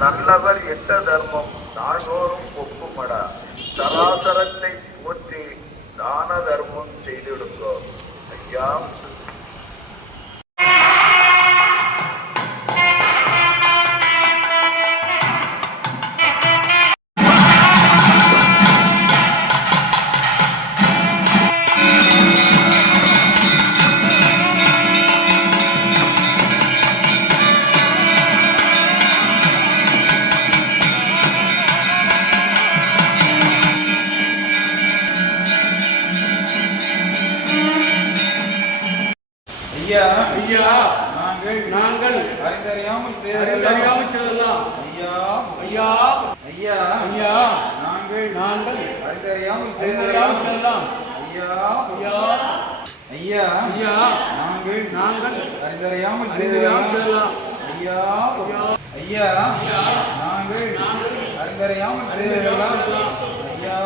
நல்லவர் எட்ட தர்மம் நாள்தோறும் ஒப்புமடா. சராசரத்தை போற்றி தான தர்மம் செய்திடுங்கோ. ஐயா ஐயா ஐயா நாங்கள் அறிந்தறியாமல் செல்லலாம். ஐயா ஐயா ஐயா ஐயா நாங்கள் அறிந்தறியாமல் செல்லலாம். ஐயா ஐயா ஐயா ஐயா நாங்கள் அறிந்தறியாமல் செல்லலாம். ஐயா ஐயா நாங்கள் அறிந்தறியாமல் செல்லலாம். ஐயா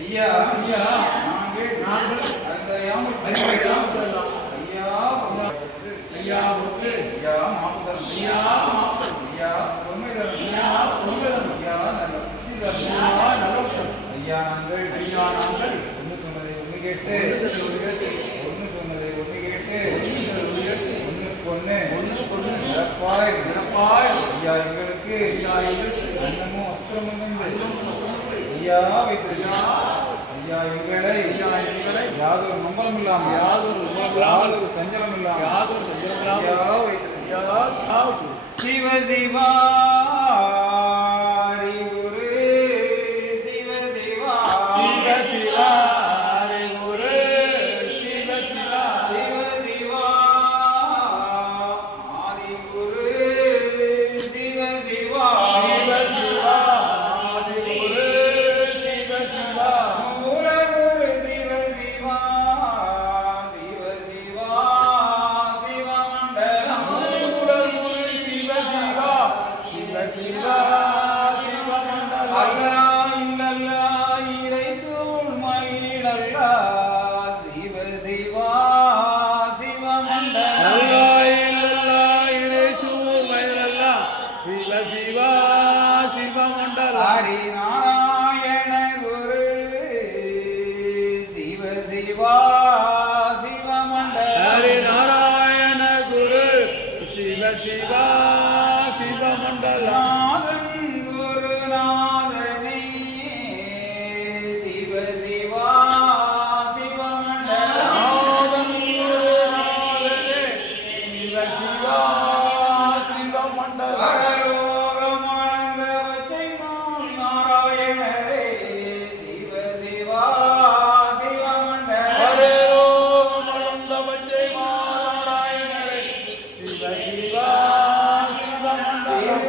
ஐயா ஐயா நாங்கள் அறிந்தறியாமல் செல்லலாம். ஐயா ஐயா மாமுதல் ஐயா ஐயா பொன்மைதல் ஐயா பொன்மைதல் ஐயா நல்ல புத்தி தரும் ஐயா நாங்கள் ஒன்று சொன்னதை ஒன்று கேட்டு ஒன்று சொன்னதை ஒன்று கேட்டு ஒன்றுக்கு ஒன்று நிரப்பாய் ஐயா எங்களுக்கு அன்னமும் வஸ்திரமும் ஐயா வைத்திருக்கிறார். ஐயா எங்களை யாதொரு நம்பலம் இல்லாமல் யாதொரு சஞ்சலம் இல்லாமல் சிவ சிவா குரு சிவ சிவா சிவ சிவா குரு சிவ சிவா சிவ சிவா ஆதி குரு சிவ சிவா சிவ சிவா ஆதி குரு சிவ சிவா மூல குரு சிவ சிவா சிவ சிவா சிவ மண்டலம் மூல குரு சிவ சிவா சிவ சிவா சிவ மண்டலம் அல்லா இல்லல்லா இறை சூழ் மயிலல்லா சிவ சிவா சிவ மண்டலம் அல்லா இல்லல்லா இறை சூழ் மயிலல்லா சிவ சிவா சிவ மண்டலம் ஹரி நாராயண குரு சிவ சிவா சிவ மண்டலம் ஹரி நாராயண குரு சிவ சிவா சிவ மண்டலம் நாதன் குருநாதனே சிவ சிவா சிவ மண்டலம் நாதன் குருநாதனே சிவ சிவா சிவ மண்டலம் பரலோகமானந்த வச்சை நாராயணரே சிவ சிவா சிவ மண்டலம் பரலோகமானந்த வச்சை நாராயணரே சிவ சிவா சிவ மண்டலம்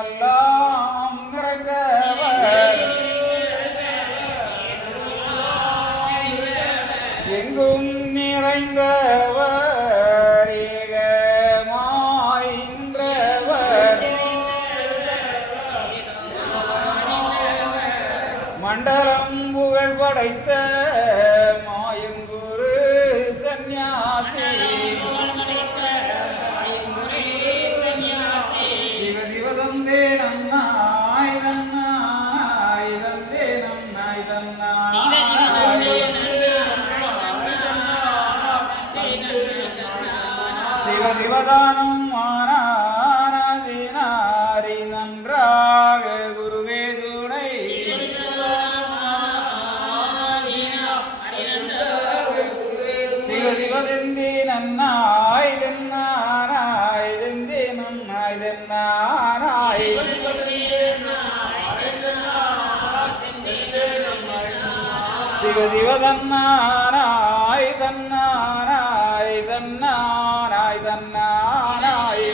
எல்லாம் நிறைந்தவர் எங்கும் நிறைந்தவர் ஏகமாய் நின்றவர் மண்டலம் புகழ் படைத்த மாயங்குரு சந்நியாசி சிவ சிவதந்தே நன்னாய் தன்னாய் தந்தே நன்னாய் தன்னாய் சிவ சிவதானம் மானாரி நன்றாக குருவே துணை சிவ சிவதெந்தே நன்னாய் தென்னாராய் தெந்தே நன்னாய் தென்னாராய் சிவ சிவதன்னாராய் தன்னாராய் தன்னாராய் தன்னாராய்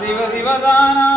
சிவ சிவதானா